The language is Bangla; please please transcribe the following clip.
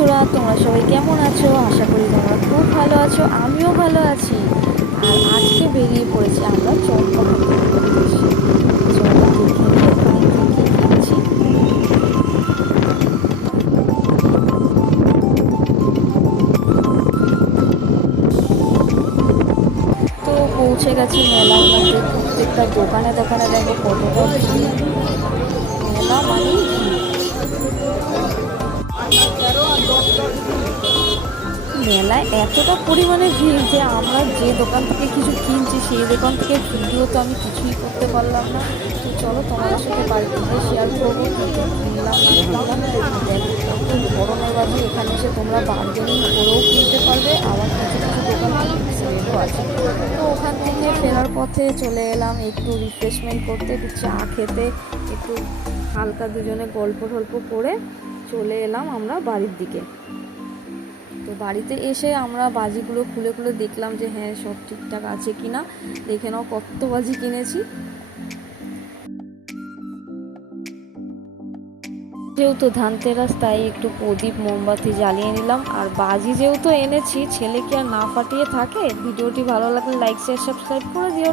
বন্ধুরা, তোমরা সবাই কেমন আছো? আশা করি তোমরা খুব ভালো আছো, আমিও ভালো আছি। আর আজকে বেরিয়ে পড়েছি আমরা চম্পা হাটের উদ্দেশ্যে। চলো দেখে নিই ওখানে কী কী কিনছি। তো পৌঁছে গেছি মেলার মধ্যে। প্রত্যেকটা দোকানে দোকানে দেখো কতটা ভিড়। মেলা মানেই ভিড়। মেলায় এতটা পরিমাণে ভিড় যে আমরা যে দোকান থেকে কিছু কিনছি সেই দোকান থেকে ভিডিও তো আমি কিছুই করতে পারলাম না। তো চলো তোমাদের সাথে বাড়িতে গিয়ে শেয়ার করবো কী কী কিনলাম না কিনলাম। দেখো কত ধরনের বাজি, এখানে এসে তোমরা বার্গেনিং করেও কিনতে পারবে, আবার কিছু কিছু দোকান ফিক্স রেটও আছে। তো ওখান থেকে ফেরার পথে চলে এলাম একটু রিফ্রেশমেন্ট করতে, একটু চা খেতে, একটু হালকা দুজনে গল্প টল্প করে চলে এলাম আমরা বাড়ির দিকে। তো বাড়িতে এসে আমরা বাজিগুলো খুলে খুলে দেখলাম যে হ্যাঁ সব ঠিকঠাক আছে কি না। দেখে নাও কত বাজি কিনেছি। যেহেতু ধানতেরাস তাই একটু প্রদীপ মোমবাতি জ্বালিয়ে নিলাম। আর বাজি যেহেতু এনেছি, ছেলে কি আর না ফাটিয়ে থাকে। ভিডিওটি ভালো লাগলে লাইক শেয়ার সাবস্ক্রাইব করে দিও।